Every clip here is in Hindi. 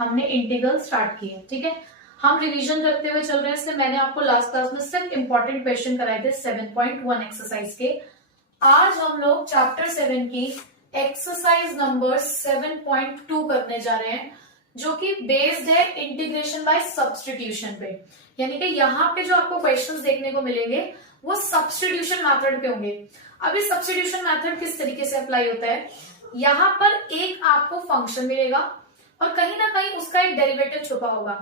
हमने इंटीग्रल स्टार्ट किए। ठीक है, हम रिवीजन करते हुए चल रहे हैं, इसलिए मैंने आपको लास्ट क्लास में सिर्फ इंपॉर्टेंट क्वेश्चन कराए थे 7.1 एक्सरसाइज के। आज हम लोग चैप्टर 7 की एक्सरसाइज नंबर 7.2 करने जा रहे हैं, जो कि बेस्ड है इंटीग्रेशन बाय सब्स्टिट्यूशन पे। यानी कि यहाँ पे जो आपको क्वेश्चंस देखने को मिलेंगे वो सब्स्टिट्यूशन मेथड पे होंगे। अब इस सब्स्टिट्यूशन मेथड किस तरीके से अप्लाई होता है, यहाँ पर एक आपको फंक्शन मिलेगा और कहीं ना कहीं उसका एक डेरिवेटिव छुपा होगा,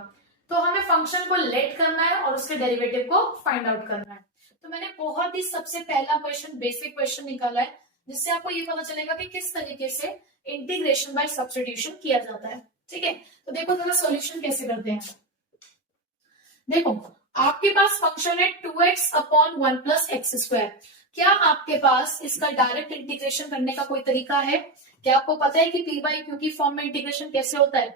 तो हमें फंक्शन को लेट करना है और उसके डेरिवेटिव को फाइंड आउट करना है। तो मैंने बहुत ही सबसे पहला क्वेश्चन, बेसिक क्वेश्चन निकाला है, जिससे आपको ये पता चलेगा कि किस तरीके से इंटीग्रेशन बाय सब्स्टिट्यूशन किया जाता है। ठीक है, तो देखो जरा सॉल्यूशन कैसे करते हैं। देखो आपके पास फंक्शन है 2x upon 1 plus x square. क्या आपके पास इसका डायरेक्ट इंटीग्रेशन करने का कोई तरीका है? क्या आपको पता है कि पी बाई क्यू की फॉर्म में इंटीग्रेशन कैसे होता है?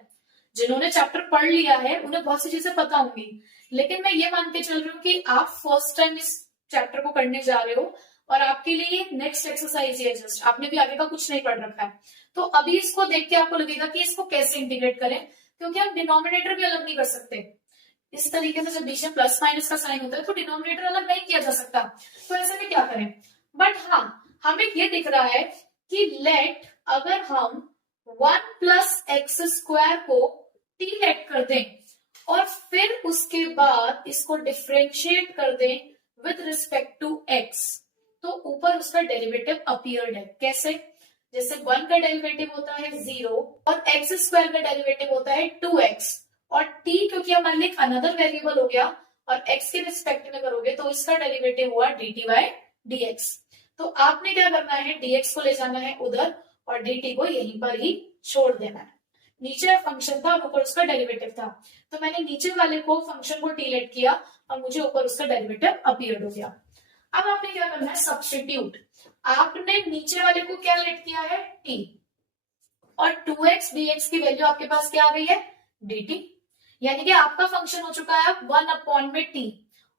जिन्होंने चैप्टर पढ़ लिया है उन्हें बहुत सी चीजें पता होंगी, लेकिन मैं ये मान के चल रही हूँ कि आप फर्स्ट टाइम इस चैप्टर को करने जा रहे हो और आपके लिए नेक्स्ट एक्सरसाइज है, जस्ट आपने भी आगे का कुछ नहीं पढ़ रखा है। तो अभी इसको देख के आपको लगेगा कि इसको कैसे इंटीग्रेट करें, क्योंकि हम डिनोमिनेटर भी अलग नहीं कर सकते। इस तरीके से जब बीच में प्लस माइनस का साइन होता है तो डिनोमिनेटर अलग नहीं किया जा सकता, तो ऐसे में क्या करें। बट हाँ, हमें ये दिख रहा है कि लेट अगर हम 1 प्लस एक्स स्क्वायर को टी लेट कर दें और फिर उसके बाद इसको डिफ्रेंशिएट कर दें विद रिस्पेक्ट टू एक्स, तो ऊपर उसका डेरिवेटिव अपीयर्ड है। कैसे? जैसे 1 का डेरिवेटिव होता है 0 और एक्स स्क्वायर का डेरिवेटिव होता है 2x, और t क्योंकि हमारे लिए अनदर वेरिएबल हो गया और x के रिस्पेक्ट में करोगे तो इसका डेरिवेटिव हुआ dt बाय dx। तो आपने क्या करना है, dx को ले जाना है उधर और dt को यहीं पर ही छोड़ देना है। नीचे फंक्शन था, ऊपर उसका डेरिवेटिव था, तो मैंने नीचे वाले को फंक्शन को टी लेट किया और मुझे ऊपर उसका डेरिवेटिव अपीयर्ड हो गया। अब आपने क्या करना है, सब्स्टिट्यूट। आपने नीचे वाले को क्या लेट किया है, t, और 2x dx की वैल्यू आपके पास क्या आ गई है, dt। यानी कि आपका फंक्शन हो चुका है 1 अपॉन में t,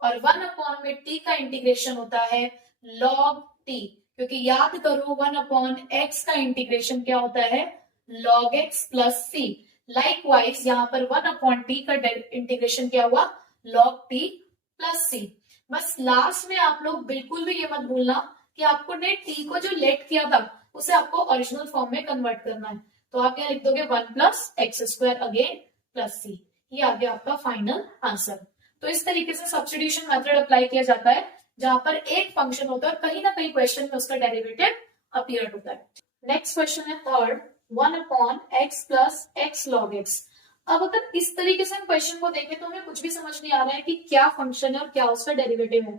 और 1 अपॉन में t का इंटीग्रेशन होता है log t, क्योंकि याद करो 1 अपॉन x का इंटीग्रेशन क्या होता है, log x plus c। Likewise यहाँ पर 1 अपॉन t का इंटीग्रेशन क्या हुआ, log t प्लस c। बस लास्ट में आप लोग बिल्कुल भी ये मत भूलना कि आपको ने t को जो लेट किया था उसे आपको ओरिजिनल फॉर्म में कन्वर्ट करना है। तो आप यहाँ लिख दोगे 1 plus x square again plus c, ये आ गया आपका फाइनल आंसर। तो इस तरीके से सब्स्टिट्यूशन मेथड अप्लाई किया जाता है, जहां पर एक फंक्शन होता है और कहीं ना कहीं क्वेश्चन में उसका डेरिवेटिव अपीयर होता है। नेक्स्ट क्वेश्चन है third, 1 upon x plus x log x. अब अगर इस तरीके से हम क्वेश्चन को देखें तो हमें कुछ भी समझ नहीं आ रहा है कि क्या फंक्शन है और क्या उसका डेरिवेटिव है,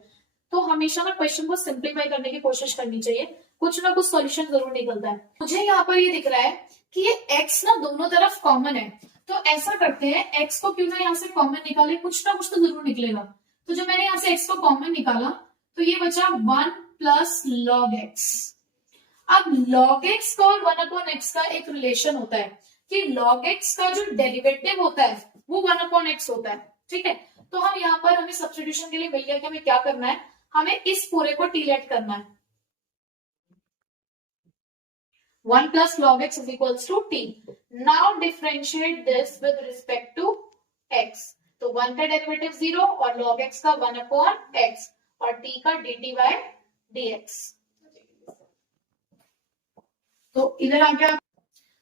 तो हमेशा ना क्वेश्चन को सिंप्लीफाई करने की कोशिश करनी चाहिए, कुछ ना कुछ सॉल्यूशन जरूर निकलता है। मुझे यहाँ पर ये दिख रहा है कि ये x ना दोनों तरफ कॉमन है, तो ऐसा करते हैं x को क्यों ना यहाँ से कॉमन निकाले, कुछ ना कुछ तो जरूर निकलेगा। तो जब मैंने यहाँ से x को कॉमन निकाला तो ये बचा 1 प्लस लॉग एक्स। अब log x का और 1 अपॉन एक्स का एक रिलेशन होता है कि log x का जो डेरिवेटिव होता है वो 1 अपॉन एक्स होता है। ठीक है, तो हम यहाँ पर हमें सब्स्टिट्यूशन के लिए मिल गया कि हमें क्या करना है, हमें इस पूरे को टी लेट करना है। 1 plus log x is equals to t. Now differentiate this with respect to x. तो 1 का डेरिवेटिव 0 और log x का 1 अपॉन x और t का dt by dx। तो इधर आ गया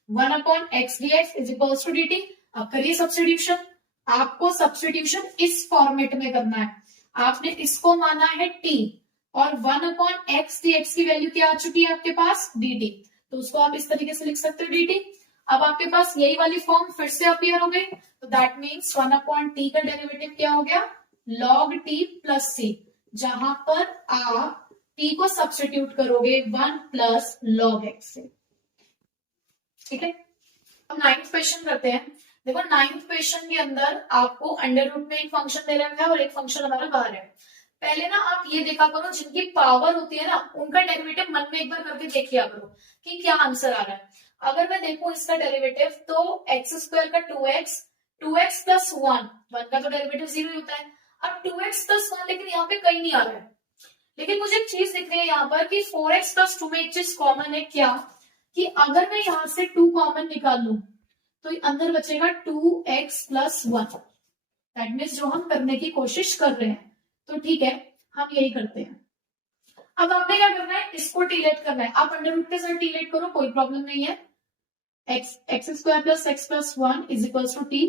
1 upon x dx is equals to dt। अब करिए सब्स्टिट्यूशन। आपको सब्स्टिट्यूशन इस फॉर्मेट में करना है। आपने इसको माना है t और 1 अपॉन x dx की वैल्यू क्या आ चुकी है आपके पास, dt, तो उसको आप इस तरीके से लिख सकते हो dt। अब आपके पास यही वाली फॉर्म फिर से अपीयर हो गई, तो दैट मीन्स 1 अपॉन t का डेरिवेटिव क्या हो गया, log t प्लस c, जहां पर आप t को सब्स्टिट्यूट करोगे 1 प्लस log x से। ठीक है, अब 9th क्वेश्चन करते हैं। देखो 9th क्वेश्चन के अंदर आपको अंडर रूट में एक फंक्शन दे रखा है और एक फंक्शन हमारा बाहर है। पहले ना आप ये देखा करो, जिनकी पावर होती है ना उनका डेरिवेटिव मन में एक बार करके देख लिया करो कि क्या आंसर आ रहा है। अगर मैं देखूं इसका डेरिवेटिव तो एक्स स्क्वायर का 2x प्लस 1 का तो डेरिवेटिव 0 ही होता है। अब 2x प्लस 1 लेकिन यहाँ पे कहीं नहीं आ रहा है, लेकिन मुझे एक चीज दिख रही है यहाँ पर कि 4x प्लस 2 में एक चीज कॉमन है, क्या कि अगर मैं यहाँ से 2 कॉमन निकाल लूं तो अंदर बचेगा 2x+1। दैट मीन्स जो हम करने की कोशिश कर रहे हैं, तो ठीक है हम यही करते हैं। अब आपने क्या करना है, इसको टीलेट करना है। आप अंडर रूट के साथ टीलेट करो, कोई प्रॉब्लम नहीं है। x² + x+1 = t।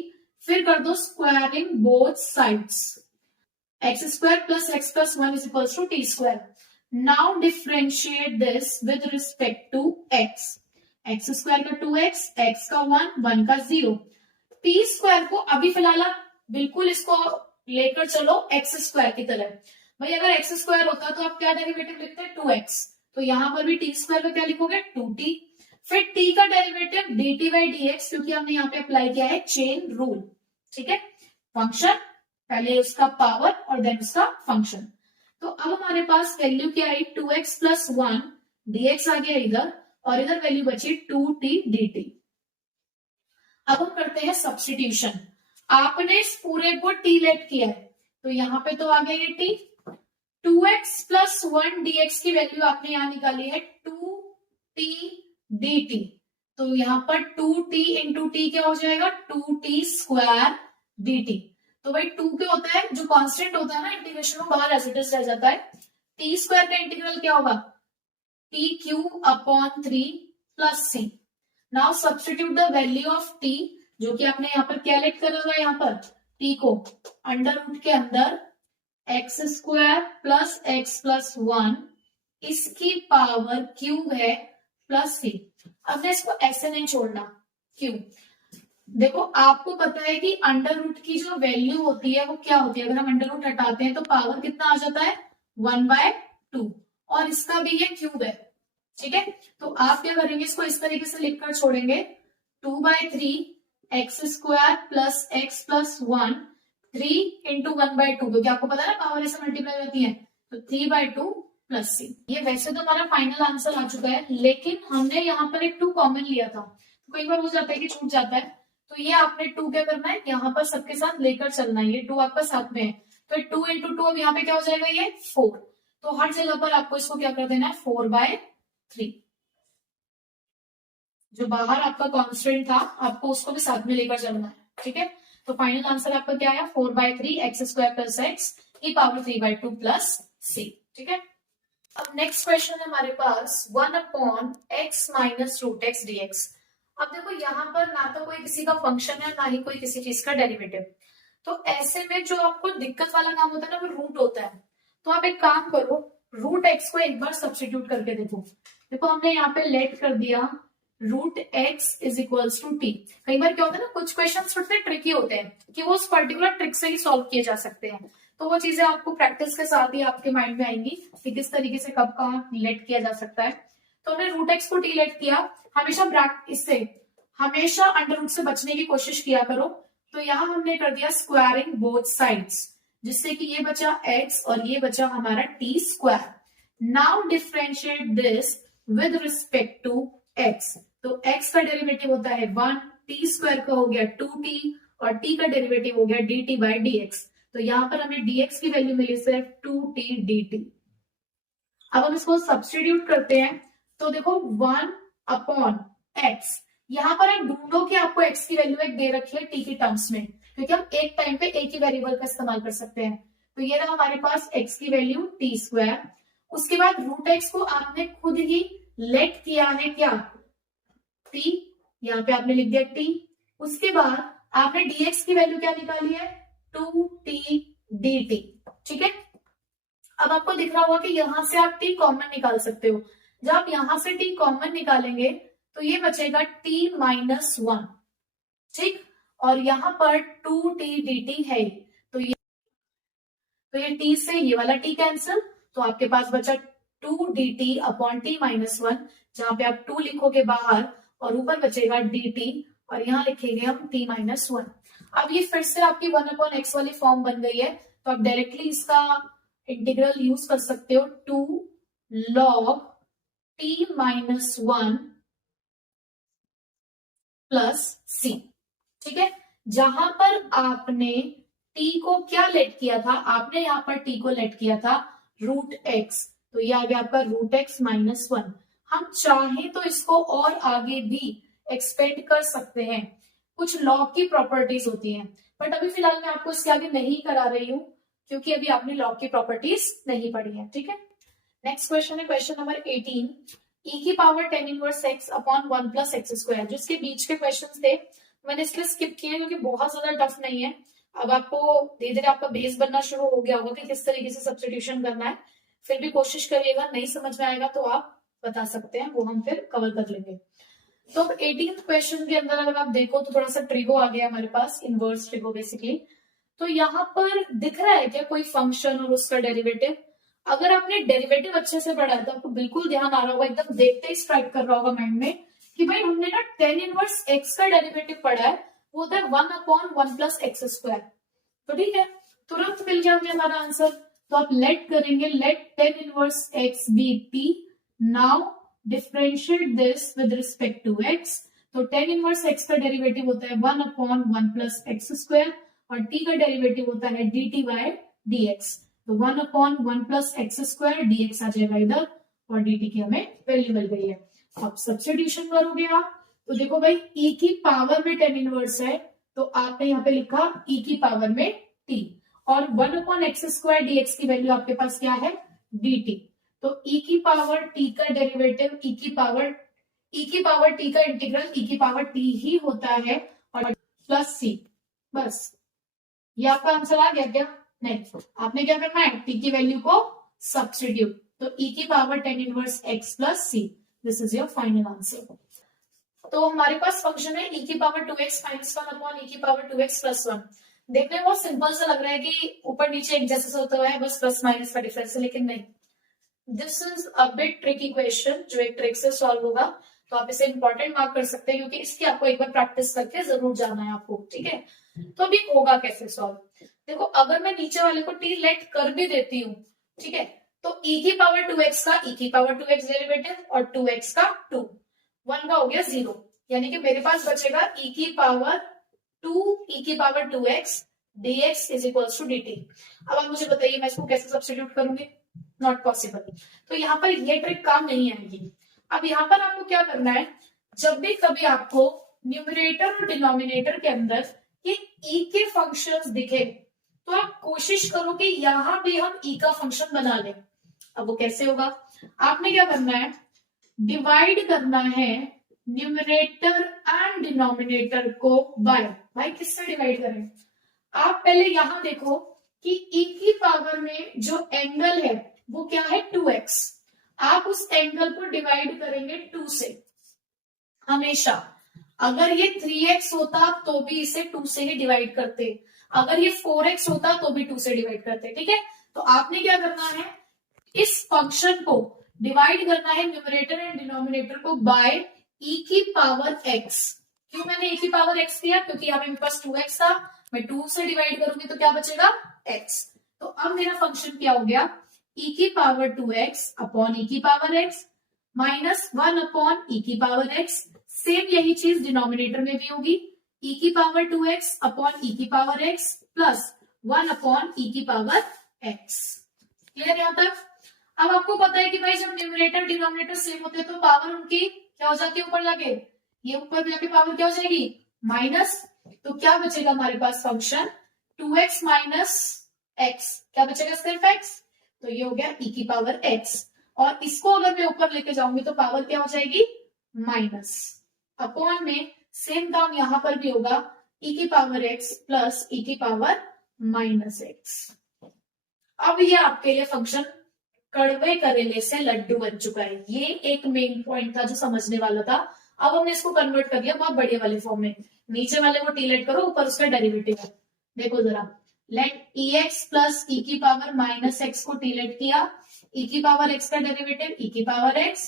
फिर कर दो squaring both sides. x² + x+1 = t²। Now differentiate this with respect to x। x² का 2x, x का 1, 1 का 0। t² को अभी फिलहाल आप बिल्कुल इसको लेकर चलो x² की तरह। भाई अगर x² होता तो आप क्या डेरिवेटिव लिखते हैं, 2x। तो यहां पर भी t² का क्या लिखोगे, 2t। फिर t का डेरिवेटिव dt/dx, क्योंकि हमने यहाँ पे अप्लाई किया है चेन रूल। ठीक है, फंक्शन पहले उसका पावर और देन उसका फंक्शन। तो अब हमारे पास वैल्यू क्या आई, 2x+1 dx आ गया इधर, और इधर वैल्यू बची 2t dt। अब हम करते हैं सब्स्टिट्यूशन। आपने इस पूरे को t लेट किया है, तो यहां पे तो आ गया ये t। 2x+1 dx की वैल्यू आपने यहां निकाली है 2t dt। तो यहां पर 2t इंटू टी क्या हो जाएगा, 2t² dt। तो भाई 2 क्या होता है, जो कांस्टेंट होता है ना इंटीग्रेशन में बाहर एज इट इज रह जाता है। t² का इंटीग्रल क्या होगा, t³/3 + c। Now substitute the value of t, जो कि आपने यहाँ पर क्या लेट करा हुआ है, यहाँ पर t को अंडर रूट के अंदर x² + x+1 इसकी पावर क्यूब है प्लस c। अब इसको ऐसे नहीं छोड़ना, क्यों, देखो आपको पता है कि अंडर रूट की जो वैल्यू होती है वो क्या होती है, अगर हम अंडर रूट हटाते हैं तो पावर कितना आ जाता है, 1/2, और इसका भी ये क्यूब है। ठीक है, तो आप क्या करेंगे, इसको इस तरीके से लिखकर छोड़ेंगे, 2/3 x² + x+1 3 × 1/2, क्योंकि आपको पता है ना पावर ऐसे मल्टीप्लाई होती है, तो 3/2 + c। ये वैसे तो हमारा फाइनल आंसर आ चुका है, लेकिन हमने यहाँ पर एक 2 कॉमन लिया था, तो कई बार हो जाता है कि छूट जाता है। तो ये आपने 2 क्या करना है, यहाँ पर सबके साथ लेकर चलना है, ये 2 आपका साथ में है, तो 2 × 2 अब यहाँ पे क्या हो जाएगा, ये 4। तो हर जगह पर आपको इसको क्या कर देना है, 4/3। जो बाहर आपका कांस्टेंट था आपको उसको भी साथ में लेकर चलना है। ठीक है, तो फाइनल आंसर आपका क्या आया, 4/3 x² + x की पावर 3/2 + c। ठीक है, अब नेक्स्ट क्वेश्चन है हमारे पास 1/x - √x dx। अब देखो यहाँ पर ना तो कोई किसी का फंक्शन है, ना ही कोई किसी चीज का डेरिवेटिव। तो ऐसे में जो आपको दिक्कत वाला काम होता है ना, वो रूट होता है। तो आप एक काम करो, √x को एक बार सब्स्टिट्यूट करके देखो। देखो हमने यहाँ पे लेट कर दिया √x = t। कई बार क्या होता है ना, कुछ क्वेश्चन थोड़े ट्रिकी होते हैं कि वो उस पर्टिकुलर ट्रिक से ही सॉल्व किए जा सकते हैं। तो वो चीजें आपको प्रैक्टिस के साथ ही आपके माइंड में आएंगी कि किस तरीके से कब कहाँ लेट किया जा सकता है। तो हमने √x को t लेट किया। हमेशा अंडर रूट से बचने की कोशिश किया करो। तो यहाँ हमने कर दिया स्क्वायरिंग बोथ साइड्स, जिससे कि ये बचा x और ये बचा हमारा t²। Now differentiate this with respect to x। तो x का डेरिवेटिव होता है 1, t² का हो गया 2t, और t का डेरिवेटिव हो गया dt/dx। तो यहां पर हमें dx की वैल्यू मिली सिर्फ 2t dt। अब हम इसको सब्स्टिट्यूट करते हैं, तो देखो 1/x, यहां पर आप ढूंढो कि आपको x की वैल्यू एक दे रखी है t के टर्म्स में, क्योंकि हम एक टाइम पे एक ही वेरिएबल का इस्तेमाल कर सकते हैं। तो ये रहा हमारे पास x की वैल्यू t²। उसके बाद √x को आपने खुद ही लेट किया है क्या, t, यहाँ पे आपने लिख दिया t। उसके बाद आपने dx की वैल्यू क्या निकाली है, 2t dt। ठीक है, अब आपको दिख रहा होगा कि यहां से आप t कॉमन निकाल सकते हो। जब आप यहां से t कॉमन निकालेंगे तो ये बचेगा t-1। ठीक, और यहां पर 2t dt है, तो ये t से ये वाला t कैंसिल, तो आपके पास बचा 2 dt/t-1, जहां पे आप 2 लिखोगे बाहर और ऊपर बचेगा dt, और यहां लिखेंगे हम t-1। अब ये फिर से आपकी 1/x वाली फॉर्म बन गई है, तो आप डायरेक्टली इसका इंटीग्रल यूज कर सकते हो, 2 log t-1 प्लस c। ठीक है, जहां पर आपने t को क्या लेट किया था, आपने यहां पर t को लेट किया था √x, तो ये आ गया आपका √x - 1। हम चाहें तो इसको और आगे भी एक्सपेंड कर सकते हैं, कुछ लॉग की प्रॉपर्टीज होती हैं, बट अभी फिलहाल मैं आपको इसके आगे नहीं करा रही हूँ क्योंकि अभी आपने लॉग की प्रॉपर्टीज नहीं पढ़ी है। ठीक है, नेक्स्ट क्वेश्चन है क्वेश्चन नंबर 18, e की power 10 inverse x upon 1 plus x square. जिसके बीच के क्वेश्चन थे मैंने इसलिए स्किप किए क्योंकि बहुत ज्यादा टफ नहीं है। अब आपको धीरे धीरे आपका बेस बनना शुरू हो गया होगा कि किस तरीके से सब्स्टिट्यूशन करना है। फिर भी कोशिश करिएगा, नहीं समझ में आएगा तो आप बता सकते हैं, वो हम फिर कवर कर लेंगे। तो अब 18th क्वेश्चन के अंदर अगर आप देखो तो थोड़ा सा ट्रिगो आ गया हमारे पास, इनवर्स ट्रिगो बेसिकली। तो यहाँ पर दिख रहा है क्या कोई फंक्शन और उसका डेरिवेटिव? अगर आपने डेरिवेटिव अच्छे से पढ़ा है तो आपको बिल्कुल ध्यान आ रहा होगा, एकदम देखते ही स्ट्राइक कर रहा होगा माइंड में कि भाई हमने ना 10 इनवर्स एक्स का डेरिवेटिव पढ़ा है, वो होता है 1 अपॉन 1 प्लस एक्स स्क्वायर। तो ठीक है, तुरंत मिल गया हमें हमारा आंसर। तो आप लेट करेंगे, let 10 inverse x be t, now differentiate this with respect to x. तो 10 इनवर्स एक्स का डेरिवेटिव होता है 1 अपॉन 1 प्लस एक्स स्क्वायर और टी का डेरिवेटिव होता है d t by d x. तो 1 upon 1 plus x square d x आ जाएगा इधर और डी टी की हमें वैल्यू मिल गई है। अब सब्स्टिट्यूशन करोगे आप तो देखो भाई e की पावर में 10 इनवर्स है तो आपने यहाँ पे लिखा e की पावर में t, और 1 upon x square d x की वैल्यू आपके पास क्या है डी टी। तो e की पावर t का डेरिवेटिव e की पावर t का इंटीग्रल e की पावर t ही होता है और प्लस c। बस ये आपका आंसर आ गया क्या? नहीं, आपने क्या करना है t की वैल्यू को सब्स्टिट्यूट। तो e की power 10 inverse x plus c, this is your final answer. तो हमारे पास फंक्शन है e की power 2x minus 1 upon e की पावर 2x प्लस 1। देखने में बहुत सिंपल सा लग रहा है कि ऊपर नीचे एक जैसा होता हुआ है, बस प्लस माइनस का डिफरेंस है, लेकिन नहीं, this is a bit tricky question जो एक ट्रिक से सॉल्व होगा। तो आप इसे इंपॉर्टेंट मार्क कर सकते हैं क्योंकि इसकी आपको एक बार प्रैक्टिस करके जरूर जाना है आपको। ठीक है, तो अभी होगा कैसे सॉल्व? देखो अगर मैं नीचे वाले को टी लेट कर भी देती हूँ, ठीक है, तो e की पावर 2x का e की पावर 2x डेरिवेटिव और 2x का 2, 1 का हो गया 0, यानी कि मेरे पास बचेगा e की power 2x dx is equals to dt। अब आप मुझे बताइए मैं इसको कैसे सब्स्टिट्यूट करूंगी? Not possible. तो यहाँ पर ये ट्रिक काम नहीं आएगी। अब यहाँ पर आपको क्या करना है, जब भी कभी आपको न्यूमरेटर और डिनोमिनेटर के अंदर ये e के फंक्शंस दिखे तो आप कोशिश करो कि यहां भी हम e का फंक्शन बना लें। अब वो कैसे होगा? आपने क्या करना है, डिवाइड करना है न्यूमरेटर एंड डिनोमिनेटर को बाय किससे डिवाइड करें? आप पहले यहां देखो कि e की पावर में जो एंगल है वो क्या है 2x। आप उस एंगल को डिवाइड करेंगे 2 से हमेशा। अगर ये 3x होता तो भी इसे 2 से ही डिवाइड करते, अगर ये 4x होता तो भी 2 से डिवाइड करते। ठीक है, तो आपने क्या करना है, इस फंक्शन को डिवाइड करना है न्यूमरेटर एंड डिनोमिनेटर को बाय e की पावर x। क्यों मैंने e की पावर x किया? क्योंकि यहाँ पे मेरे पास 2x था, मैं 2 से डिवाइड करूंगी तो क्या बचेगा x। तो अब मेरा फंक्शन क्या हो गया, e की पावर 2x अपॉन e की power x minus 1 upon e की पावर x। सेम यही चीज डिनोमिनेटर में भी होगी, e की पावर 2x अपॉन e की power x plus 1 upon e की पावर x। क्लियर यहाँ तक? अब आपको पता है कि भाई जब न्यूमरेटर डिनोमिनेटर सेम होते हैं तो पावर उनकी क्या हो जाती है ऊपर जाके, ये ऊपर जाके पावर क्या हो जाएगी माइनस। तो क्या बचेगा हमारे पास फंक्शन 2x माइनस x, क्या बचेगा सिर्फ x। तो ये हो गया e की पावर x, और इसको अगर मैं ऊपर लेके जाऊंगी तो पावर क्या हो जाएगी माइनस। अपॉन में सेम काम यहां पर भी होगा, e की पावर x प्लस e की पावर माइनस x। अब ये आपके लिए फंक्शन कड़वे करेले से लड्डू बन चुका है। ये एक मेन पॉइंट था जो समझने वाला था। अब हमने इसको कन्वर्ट कर दिया बहुत बढ़िया वाले फॉर्म में। नीचे वाले को टी लेट करो, ऊपर उसका डेरिवेटिव है। देखो जरा, लेट ex प्लस e की पावर माइनस x को टी लेट किया, e की पावर x का डेरिवेटिव e की पावर x,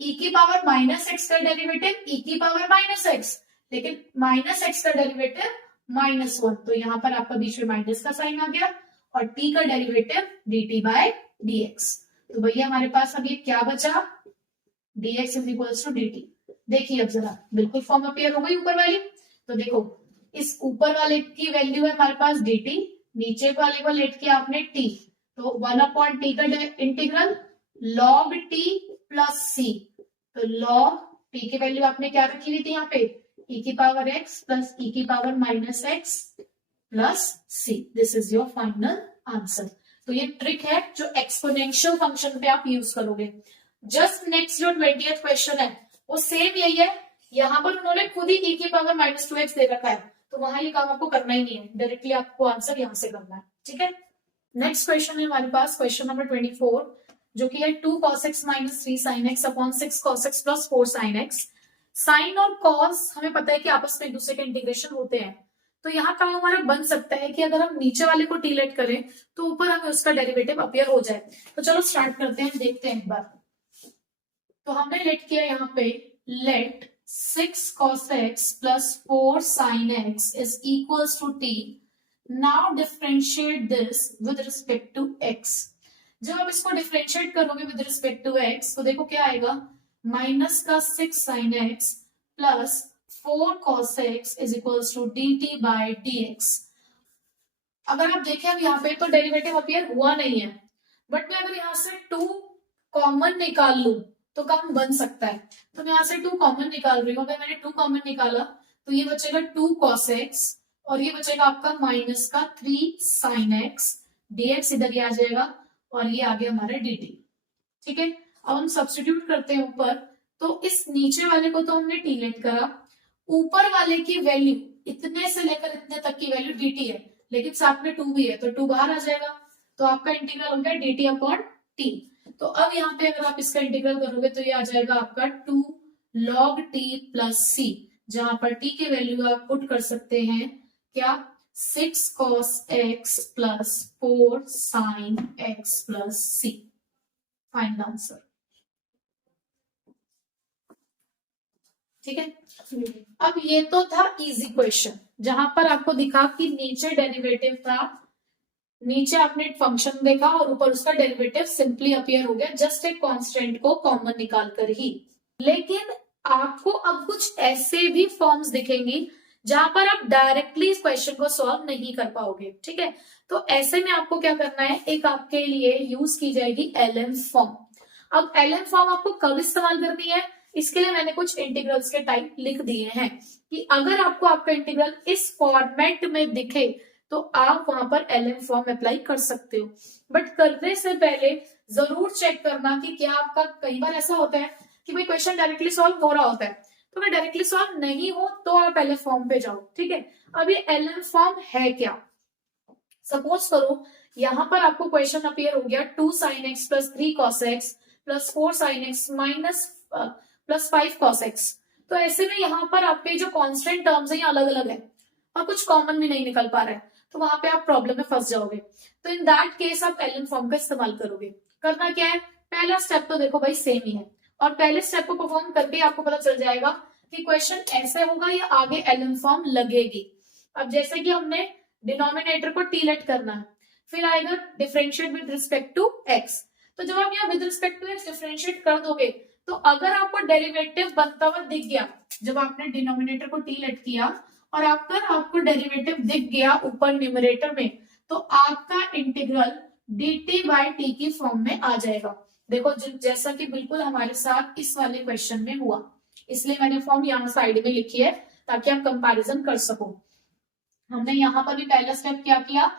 e की पावर माइनस x का डेरिवेटिव e की पावर माइनस x, लेकिन माइनस x का डेरिवेटिव माइनस 1, तो यहाँ पर आपका बीच में माइनस का साइन आ गया, और t का डेरिवेटिव dt बाय dx। तो भैया हमारे पास अब ये क्या बचा, dx is equals to dt। देखिए अब जरा बिल्कुल फॉर्म अपियर हो गई ऊपर वाली। तो देखो इस ऊपर वाले की वैल्यू है हमारे पास dt, नीचे वाले को लेट किया आपने t, तो 1 अपॉन टी का integral log t plus c। तो log t की वैल्यू आपने क्या रखी हुई थी यहाँ पे e की पावर x प्लस e की power minus x plus c. This is your final answer. तो ये ट्रिक है जो एक्सपोनेंशियल फंक्शन पे आप यूज करोगे. जस्ट नेक्स्ट जो 20th क्वेश्चन है वो सेम यही है. यहाँ पर उन्होंने खुद ही e की पावर -2x दे रखा है, तो वहां ये काम आपको करना ही नहीं है, डायरेक्टली आपको आंसर यहां से करना है. ठीक है. नेक्स्ट क्वेश्चन है हमारे पास क्वेश्चन नंबर 24, जो कि है 2 cos x minus 3 sin x upon 6 cos x plus 4 sin x. Sine और कॉस हमें पता है कि आपस में एक दूसरे के इंटीग्रेशन होते हैं, तो यहाँ काम हमारा बन सकता है कि अगर हम नीचे वाले को टी लेट करें तो ऊपर हमें उसका डेरिवेटिव अपीयर हो जाए. तो चलो स्टार्ट करते हैं, देखते हैं एक बार. तो हमने लेट किया यहाँ पे late 6 cos x plus 4 sin x is equals to t. Now differentiate this with respect to x. जब आप इसको डिफरेंशिएट करोगे विद रिस्पेक्ट टू x तो देखो क्या आएगा, माइनस का 6 sin x plus 4 cos x is equals to dt by dx. अगर आप देखें अब यहाँ पे तो डेरिवेटिव अपीयर हुआ नहीं है, बट मैं अगर यहाँ से 2 कॉमन निकाल लूं तो काम बन सकता है. तो मैं यहाँ से 2 कॉमन निकाल रही हूँ. अगर मैंने 2 कॉमन निकाला तो ये बचेगा 2 cos x और ये बचेगा आपका माइनस का 3 sin x, dx इधर ही आ जाएगा और ये आ गया हमारा dt. ठीक है. अब हम सब्स्टिट्यूट करते हैं ऊपर, तो इस नीचे वाले को तो हमने टी लेट करा, ऊपर वाले की वैल्यू इतने से लेकर इतने तक की वैल्यू dt है, लेकिन साथ में 2 भी है तो 2 बाहर आ जाएगा, तो आपका इंटीग्रल हो गया dt अपॉन t. तो अब यहाँ पे अगर आप इसका इंटीग्रल करोगे तो ये आ जाएगा आपका 2 log t प्लस c, जहां पर t की वैल्यू आप पुट कर सकते हैं क्या, 6 cos x plus 4 sin x plus c. Final answer. ठीक है. अब ये तो था इजी क्वेश्चन, जहां पर आपको दिखा कि नीचे डेरिवेटिव था, नीचे आपने फंक्शन देखा और ऊपर उसका डेरिवेटिव सिंपली अपीयर हो गया जस्ट एक कांस्टेंट को कॉमन निकाल कर ही. लेकिन आपको अब कुछ ऐसे भी फॉर्म्स दिखेंगी जहां पर आप डायरेक्टली इस क्वेश्चन को सॉल्व नहीं कर पाओगे. ठीक है. तो ऐसे में आपको क्या करना है, एक आपके लिए यूज की जाएगी LM फॉर्म. अब LM फॉर्म आपको कब इस्तेमाल करनी है, इसके लिए मैंने कुछ इंटीग्रल्स के टाइप लिख दिए हैं कि अगर आपको आपका इंटीग्रल इस फॉर्मेट में दिखे तो आप वहां पर LM फॉर्म अप्लाई कर सकते हो. बट करने से पहले जरूर चेक करना कि क्या आपका, कई बार ऐसा होता है कि भाई क्वेश्चन डायरेक्टली सॉल्व हो रहा होता है, तो अगर डायरेक्टली सॉल्व नहीं हो तो आप LM फॉर्म पे जाओ. ठीक है. अब ये LM फॉर्म है क्या, सपोज करो यहां पर आपको क्वेश्चन अपीयर हो गया 2 sin x plus 3 cos x plus 4 sin x minus plus 5 cos x. तो ऐसे में यहाँ पर आपके जो कांस्टेंट टर्म्स है ये अलग अलग है और कुछ कॉमन भी नहीं निकल पा रहा है, तो वहां पे आप प्रॉब्लम में फंस जाओगे. तो इन दैट केस आप LM फॉर्म का इस्तेमाल करोगे. करना क्या है, पहला स्टेप तो देखो भाई सेम ही है, और पहले स्टेप को परफॉर्म करके आपको पता चल जाएगा कि क्वेश्चन ऐसे होगा या आगे LM फॉर्म लगेगी. अब जैसे कि हमने डिनोमिनेटर को टी लेट करना है, फिर आएगा differentiate with respect to x. तो जब आप यहाँ with respect to x differentiate कर दोगे तो अगर आपको डेरिवेटिव बनता हुआ दिख गया, जब आपने डिनोमिनेटर को टी लेट किया और आपको डेरिवेटिव दिख गया ऊपर न्यूमरेटर में, तो आपका इंटीग्रल dt बाय टी की फॉर्म में आ जाएगा. देखो जैसा कि बिल्कुल हमारे साथ इस वाले क्वेश्चन में हुआ, इसलिए मैंने फॉर्म यहाँ साइड में लिखी है ताकि आप कंपैरिजन कर सको. हमने यहाँ पर भी पहला स्टेप क्या किया,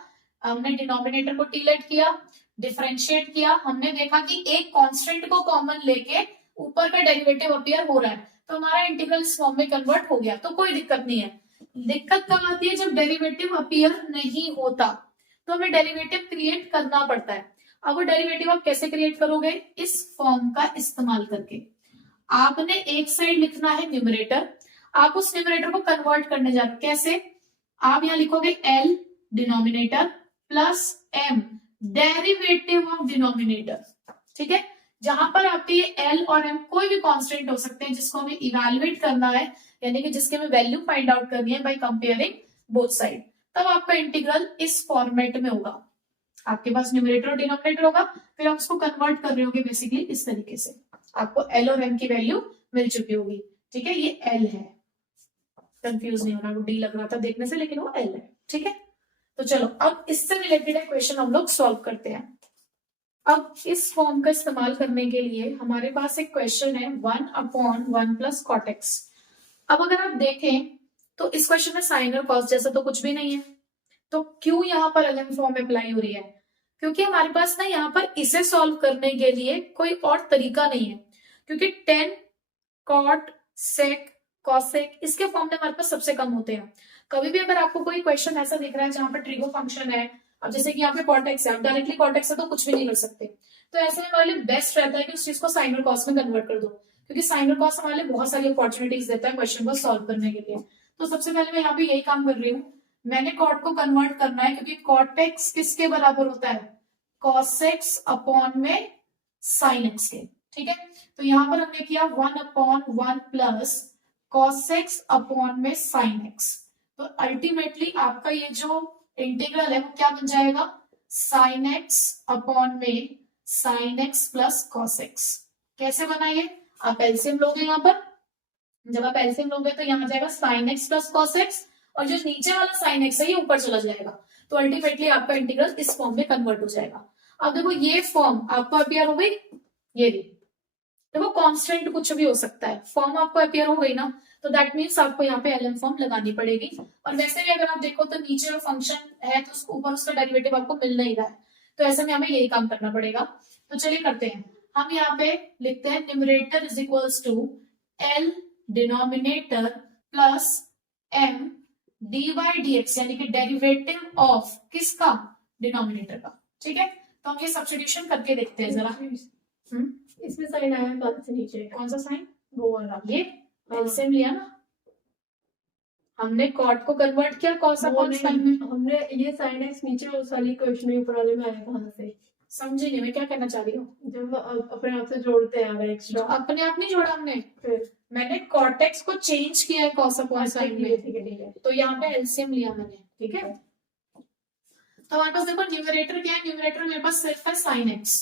हमने डिनोमिनेटर को टी लेट किया, डिफरेंशिएट किया, हमने देखा कि एक कांस्टेंट को कॉमन लेके ऊपर का डेरिवेटिव अपीयर हो रहा है, तो हमारा इंटीग्रल इस फॉर्म में कन्वर्ट हो गया. तो कोई दिक्कत नहीं है. दिक्कत कब आती है, जब डेरिवेटिव अपीयर नहीं होता, तो हमें डेरिवेटिव क्रिएट करना पड़ता है. अब वो डेरिवेटिव आप कैसे क्रिएट करोगे, इस फॉर्म का इस्तेमाल करके. आपने एक साइड लिखना है न्यूमरेटर, आप उस न्यूमरेटर को कन्वर्ट करने जा रहे हो. कैसे, आप यहाँ लिखोगे L denominator plus M derivative of denominator. ठीक है. जहां पर आपके ये L और M कोई भी कांस्टेंट हो सकते हैं जिसको हमें इवैल्यूएट करना है, यानी कि जिसके हमें वैल्यू फाइंड आउट करनी है बाय कंपेयरिंग बोथ साइड, तब आपका इंटीग्रल इस फॉर्मेट में होगा. आपके पास न्यूमरेटर और डिनोमिनेटर होगा, फिर आप उसको कन्वर्ट कर रहे होगे बेसिकली इस तरीके से. आपको L और M की वैल्यू मिल चुकी होगी. ठीक है. ये L है, कंफ्यूज नहीं होना, वो D लग रहा था देखने से, लेकिन वो L है. ठीक है. तो चलो अब इससे रिलेटेड है क्वेश्चन हम लोग सॉल्व करते हैं. अब इस फॉर्म का इस्तेमाल करने के लिए हमारे पास एक क्वेश्चन है 1/1 प्लस कॉट एक्स. अब अगर आप देखें तो इस क्वेश्चन में साइन और कॉस जैसा तो कुछ भी नहीं है, तो क्यों यहाँ पर एलएम फॉर्म अप्लाई हो रही है? क्योंकि हमारे पास ना यहाँ पर इसे सॉल्व करने के लिए कोई और तरीका नहीं है, क्योंकि टेन, कॉट, सेक, कॉसेक इसके फॉर्मूले हमारे पास सबसे कम होते हैं। कभी भी अगर आपको कोई क्वेश्चन ऐसा दिख रहा है जहां पर ट्रिगो फंक्शन है, अब जैसे कि यहाँ पे कॉटेक्स है, डायरेक्टली कॉटेक्स है तो कुछ भी नहीं कर सकते, तो ऐसे में हमारे लिए बेस्ट रहता है कि उस चीज को साइन और कॉस में कन्वर्ट कर दो, क्योंकि साइन और कॉस हमारे लिए बहुत सारी अपॉर्चुनिटीज देता है क्वेश्चन को सॉल्व करने के लिए। तो सबसे पहले मैं यहाँ पे यही काम कर रही हूँ, मैंने कॉट को कन्वर्ट करना है, क्योंकि कॉटेक्स किसके बराबर होता है? कॉसेक्स अपॉन में साइन एक्स के, ठीक है। तो यहां पर हमने किया 1/1 प्लस कॉसेक्स अपॉन में साइन एक्स, तो अल्टीमेटली आपका ये जो इंटीग्रल है वो क्या बन जाएगा? साइन एक्स अपॉन में sine x plus cos x. कैसे बनाइए? आप एलसीएम लोगे यहाँ पर, जब आप एलसीएम लोगे तो यहाँ आ जाएगा sign x plus cos x, और जो नीचे वाला साइन एक्स है ये ऊपर चला जाएगा, तो अल्टीमेटली आपका इंटीग्रल इस फॉर्म में कन्वर्ट हो जाएगा। अब देखो ये फॉर्म आपको अपियर हो गई, ये भी देखो कांस्टेंट कुछ भी हो सकता है, फॉर्म आपको अपियर हो गई ना, तो दैट मीन्स आपको यहाँ पे एलएम फॉर्म लगानी पड़ेगी। और वैसे भी अगर आप देखो तो नीचे जो फंक्शन है तो उसको ऊपर उसका डेरिवेटिव आपको मिल नहीं रहा है, तो ऐसे में हमें यही काम करना पड़ेगा। तो चलिए करते हैं, हम यहाँ पे लिखते हैं numerator is equals to L denominator plus M d by d x, यानी कि डेरिवेटिव ऑफ किसका? डिनोमिनेटर का, ठीक है। तो हम ये सब्स्टिट्यूशन करके देखते हैं जरा। इसमें साइन आया बात से नीचे, कौन सा साइन? वो वाला, ये एलसीएम लिया ना हमने, कॉट को कन्वर्ट किया कॉस अपॉन साइन में, हमने ये साइन एक्स नीचे उस वाली क्वेश्चन में ऊपर वाले में आया कहां से? समझे नहीं मैं क्या कहना चाह रही हूँ? जब अपने आप से जोड़ते हैं अगर एक्स्ट्रा, अपने आप नहीं जोड़ा हमने, फिर मैंने कॉटेक्स को चेंज किया है कॉस अपॉन साइन में, ठीक है, तो यहाँ पे एलसीएम लिया मैंने, ठीक है। तो हमारे पास देखो न्यूमरेटर क्या है, न्यूमरेटर मेरे पास सिर्फ है साइन एक्स,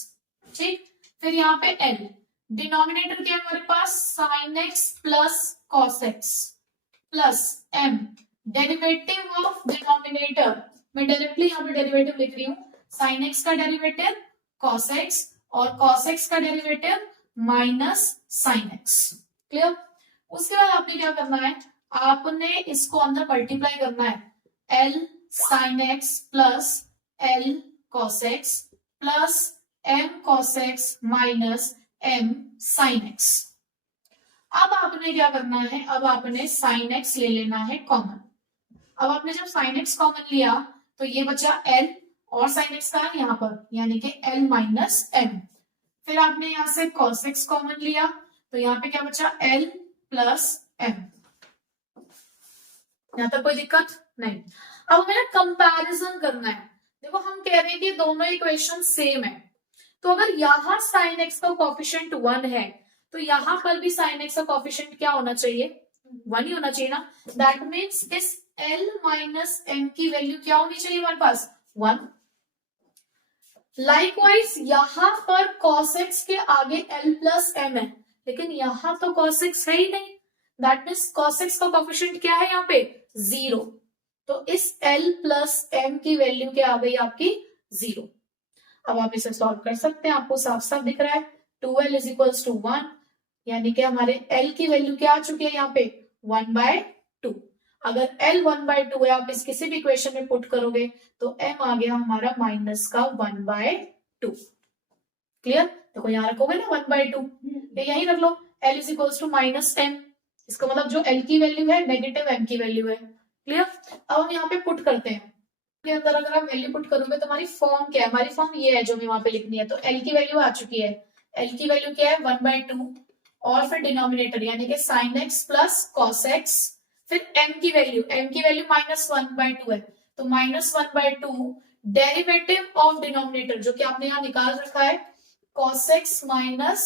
ठीक। फिर यहाँ पे एल, डिनोमिनेटर क्या है हमारे पास? Sine x plus cos x plus M, derivative of denominator, मैं डायरेक्टली यहाँ पे डेरिवेटिव लिख रही हूँ, साइन एक्स का डेरिवेटिव कॉस एक्स, और कॉस एक्स का derivative minus sine x. Clear? उसके बाद आपने क्या करना है, आपने इसको अंदर मल्टीप्लाई करना है, L sine x plus L cos x plus M cos x minus M sine x. अब आपने क्या करना है, अब आपने साइन एक्स ले लेना है कॉमन। अब आपने जब साइन एक्स कॉमन लिया तो ये बचा एल, और साइन एक्स का है यहाँ पर, यानी कि एल माइनस एम। फिर आपने यहां से कॉस एक्स कॉमन लिया तो यहाँ पे क्या बचा? L plus M. यहां तक कोई दिक्कत नहीं। अब हमें कंपैरिजन करना है, देखो हम कह रहे हैं कि दोनों इक्वेशन सेम है, तो अगर यहाँ साइन एक्स का कोफिशिएंट 1 है तो यहाँ पर भी साइन एक्स का कोफिशिएंट क्या होना चाहिए? 1 ही होना चाहिए ना। दैट मीन्स इस L माइनस एम की वैल्यू क्या होनी चाहिए हमारे पास? 1। लाइकवाइज यहाँ पर cos x के आगे L प्लस एम है, लेकिन यहाँ तो cos x है ही नहीं, दैट मीन्स cos x का कोफिशिएंट क्या है यहाँ पे? 0। तो इस L प्लस एम की वैल्यू क्या आ गई आपकी? 0। अब आप इसे सॉल्व कर सकते हैं, आपको साफ साफ दिख रहा है 2L इज इक्वल्स टू 1, यानी कि हमारे L की वैल्यू क्या आ चुकी है यहाँ पे? 1/2। अगर L 1/2 है, आप इस किसी भी इक्वेशन में पुट करोगे तो M आ गया हमारा माइनस का 1/2। क्लियर? देखो यहाँ रखोगे ना 1/2, ये यही रख लो, L is equals to minus 10, इसका मतलब जो L की वैल्यू है नेगेटिव M की वैल्यू है। क्लियर? अब हम यहाँ पे पुट करते हैं, के अंदर अगर आप वैल्यू पुट करोगे तो हमारी फॉर्म क्या है? हमारी फॉर्म ये है जो हमें वहां पे लिखनी है, तो L की वैल्यू आ चुकी है, L की वैल्यू क्या है? 1/2, और फिर डिनोमिनेटर यानी कि sign x plus cos x, फिर m की वैल्यू माइनस 1/2 है, तो माइनस 1/2 डेरिवेटिव ऑफ डिनोमिनेटर जो कि आपने यहाँ निकाल रखा है cos x minus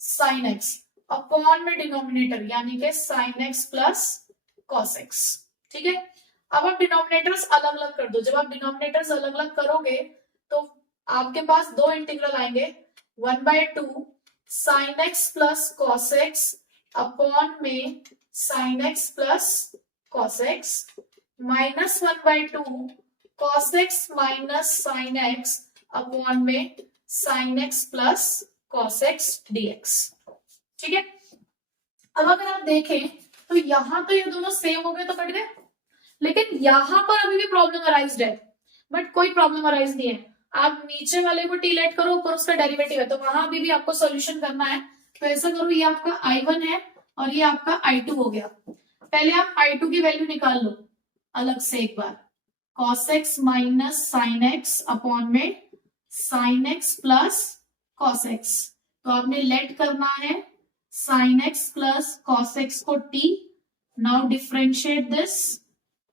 sine x upon में डिनोमिनेटर यानी कि sign x plus cos x. ठीक है, अब आप डिनोमिनेटर्स अलग अलग कर दो, जब आप डिनोमिनेटर्स अलग अलग करोगे तो आपके पास दो इंटीग्रल आएंगे, 1/2 sine x plus cos x upon में sine x plus cos x minus 1/2 cos x minus sine x upon में sine x plus cos x dx. ठीक है, अब अगर आप देखें तो यहाँ तो ये दोनों सेम हो गए तो कट गए, लेकिन यहाँ पर अभी भी प्रॉब्लम अराइज है, बट कोई प्रॉब्लम अराइज नहीं है। आप नीचे वाले को टी लेट करो, ऊपर उसका डेरिवेटिव है, तो वहां अभी भी आपको सोल्यूशन करना है। तो ऐसा करो, ये आपका I1 है और ये आपका I2 हो गया। पहले आप I2 की वैल्यू निकाल लो अलग से एक बार, cos x minus sine x upon में sine x plus cos x। तो आपने लेट करना है sine x plus cos x को t। Now differentiate this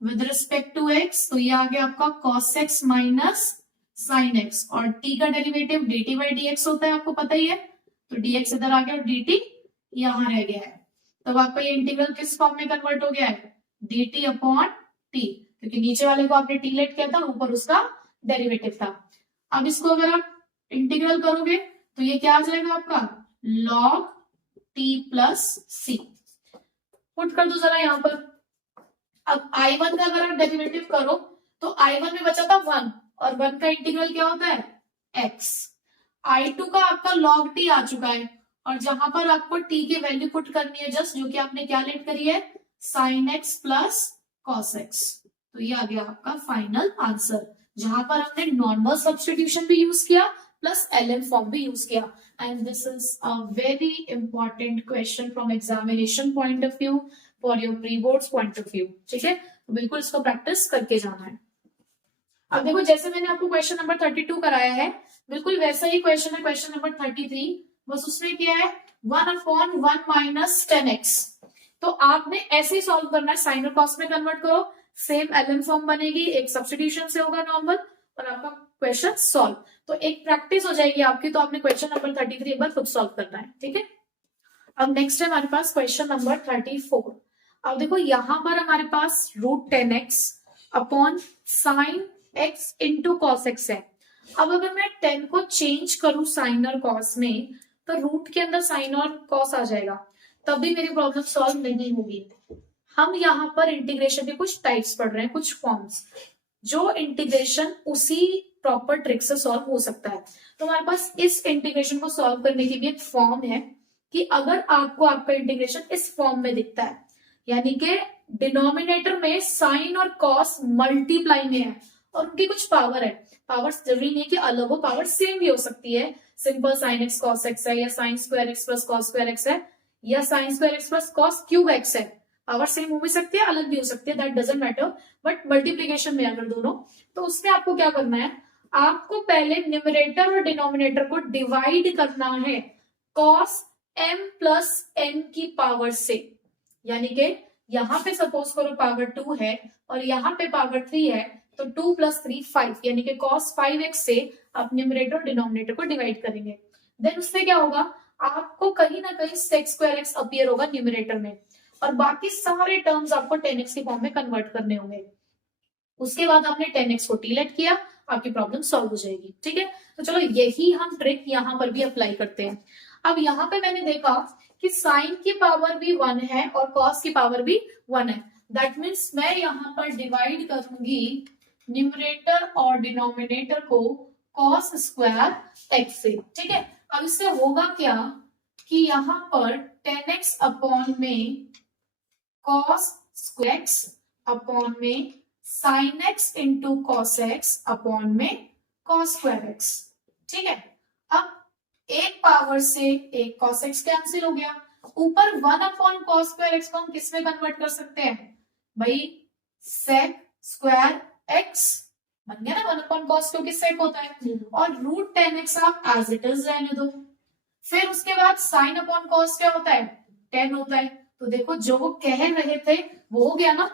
with respect to x, तो ये आ गया आपका cos x minus sine x, और t का डेरिवेटिव dt बाई dx होता है, आपको पता ही है। तो dx इधर आ गया और dt यहां रह गया है। तब आपका ये इंटीग्रल किस फॉर्म में कन्वर्ट हो गया है, dt अपॉन t, क्योंकि नीचे वाले को आपने t लेट किया था, ऊपर उसका डेरिवेटिव था। अब इसको अगर आप इंटीग्रल करोगे तो ये क्या आ जाएगा आपका log t plus c। Put कर दो जरा यहाँ पर। अब I1 का अगर आप डेरिवेटिव करो तो I1 में बचा था 1, और 1 का इंटीग्रल क्या होता है x। I2 का आपका log t आ चुका है, और जहां पर आपको t की वैल्यू पुट करनी है जस्ट, जो कि आपने क्या लेट करी है sin x plus cos x। तो ये आ गया आपका फाइनल आंसर, जहां पर हमने नॉर्मल सब्स्टिट्यूशन भी यूज किया प्लस LM फॉर्म भी यूज किया। And this is a very important question from examination point of view, for your pre boards point of view. ठीक है, तो बिल्कुल इसको प्रैक्टिस करके जाना है। अब देखो, जैसे मैंने आपको क्वेश्चन नंबर 32 कराया है, बिल्कुल वैसा ही क्वेश्चन है क्वेश्चन नंबर 33, बस उसमें क्या है 1/1 माइनस 10x। तो आपने ऐसे ही सॉल्व करना है, साइन और कॉस में कन्वर्ट करो, सेम LM फॉर्म बनेगी, एक सब्स्टिट्यूशन से होगा नॉर्मल, और आपका क्वेश्चन सॉल्व। तो एक प्रैक्टिस हो जाएगी आपकी। तो आपने क्वेश्चन नंबर 33 एक बार खुद सॉल्व करना है, ठीक है। अब नेक्स्ट है हमारे पास क्वेश्चन नंबर 34। अब देखो, यहां पर हमारे पास √10x upon sine x into cos x है। अब अगर मैं 10 को चेंज करूं साइन और कॉस में, तो रूट के अंदर साइन और कॉस आ जाएगा, तब भी मेरी प्रॉब्लम सॉल्व नहीं होगी। हम यहाँ पर इंटीग्रेशन के कुछ टाइप्स पढ़ रहे हैं, कुछ फॉर्म्स, जो इंटीग्रेशन उसी प्रॉपर ट्रिक से सॉल्व हो सकता है। तो हमारे पास इस इंटीग्रेशन को सॉल्व करने की भी एक फॉर्म है, कि अगर आपको आपका इंटीग्रेशन इस फॉर्म में दिखता है, यानी कि डिनोमिनेटर में साइन और कॉस मल्टीप्लाई में है और उनकी कुछ पावर है, पावर जरूरी नहीं कि अलग हो, पावर सेम भी हो सकती है, simple sine x cos x है, या sine square x plus cos square x है, या sine square x plus cos cube x है। पावर सेम हो भी सकती है, अलग भी हो सकती है, that doesn't matter, but multiplication में अगर दोनों, तो उसमें आपको क्या करना है, आपको पहले न्यूमरेटर और डिनोमिनेटर को डिवाइड करना है cos m प्लस n की पावर से। यानी कि यहां पे सपोज करो पावर 2 है और यहाँ पे पावर 3 है, तो 2 प्लस 3 5, यानी कि cos 5x से आप न्यूमरेटर और डिनोमिनेटर को डिवाइड करेंगे। देन उससे क्या होगा, आपको कहीं ना कहीं sec स्क्वायर एक्स अपीयर होगा न्यूमरेटर में, और बाकी सारे टर्म्स आपको 10x के फॉर्म में कन्वर्ट करने होंगे। उसके बाद आपने 10x को टी लेट किया, आपकी प्रॉब्लम सॉल्व हो जाएगी। ठीक है, तो चलो यही हम ट्रिक यहाँ पर भी अप्लाई करते हैं। अब यहाँ पे मैंने देखा कि साइन की पावर भी 1 है और कॉस की पावर भी 1 है, दैट मीन्स मैं यहाँ पर डिवाइड करूंगी न्यूमरेटर और डिनोमिनेटर को कॉस स्क्वायर एक्स से। ठीक है, अब इससे होगा क्या कि यहाँ पर 10x अपॉन में कॉस स्क्वायर एक्स अपॉन में sine x into cos x upon में कॉस स्क्वायर एक्स। ठीक है, अब एक पावर से एक कॉस एक्स कैंसिल हो गया, ऊपर 1 अपॉन कॉस स्क्वायर एक्स को हम किस में कन्वर्ट कर सकते हैं भाई, सेक स्क्वायर एक्स बन गया ना, 1 अपॉन कॉस क्योंकि सेक होता है, और √10x आप एज इट इज रहने दो। फिर उसके बाद साइन अपॉन कॉस क्या होता है, 10 होता है। तो देखो, जो वो कह रहे थे वो हो गया ना,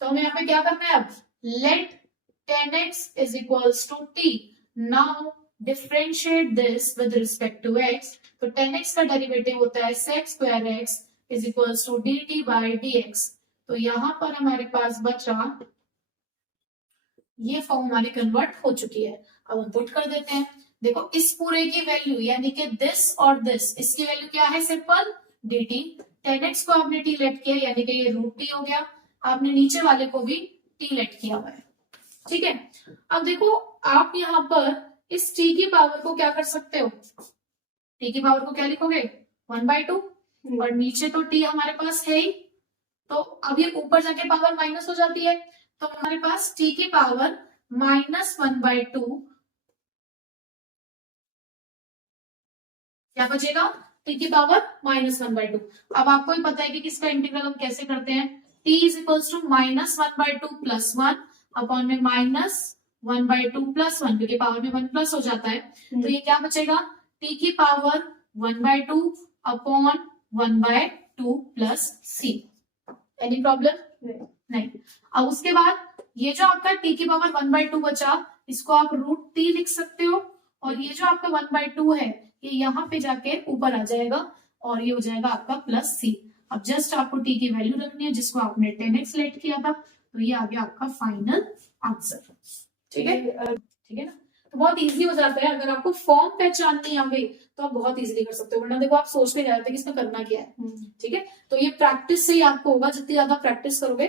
तो हमें यहाँ पे क्या करना है, अब let 10x is equals to t। Now differentiate this with respect to x। तो 10x का डेरिवेटिव होता है sec square x is equals to dt by dx। तो यहां पर हमारे पास बचा, ये फॉर्म हमारी कन्वर्ट हो चुकी है। अब हम पुट कर देते हैं। देखो, इस पूरे की वैल्यू यानी कि दिस और दिस, इसकी वैल्यू क्या है, सिंपल dt। 10x को आपने t लेट किया, यानी कि ये √t हो गया, आपने नीचे वाले को भी t लेट किया हुआ है। ठीक है, अब देखो, आप यहाँ पर इस t की पावर को क्या कर सकते हो, t की पावर को क्या लिखोगे 1/2, और नीचे तो t हमारे पास है ही, तो अब ये ऊपर जाके पावर माइनस हो जाती है, तो हमारे पास t की पावर -1/2 क्या बचेगा, t की पावर -1/2। अब आपको ही पता है कि किसका इंटीग्रल हम कैसे करते हैं, t is equals to -1/2 + 1 upon में -1/2 + 1, क्योंकि पावर में 1 प्लस हो जाता है, तो ये क्या बचेगा, t की power 1/2 upon 1/2 plus c। Any problem नहीं। अब उसके बाद ये जो आपका t की पावर 1/2 बचा, इसको आप √t लिख सकते हो, और ये जो आपका 1/2 है ये यहाँ पे जाके ऊपर आ जाएगा और ये हो जाएगा आपका +c। अब जस्ट आपको t की वैल्यू रखनी है जिसको आपने 10x लेट किया था, तो ये आ गया आपका फाइनल आंसर। ठीक है, ठीक है ना। तो बहुत इजी हो जाता है, अगर आपको फॉर्म पहचाननी आ गई तो आप बहुत इजीली कर सकते हो, वरना देखो आप सोचते जा रहे थे कि इसमें करना क्या है। ठीक है, तो ये प्रैक्टिस से ही आपको होगा, जितनी ज्यादा प्रैक्टिस करोगे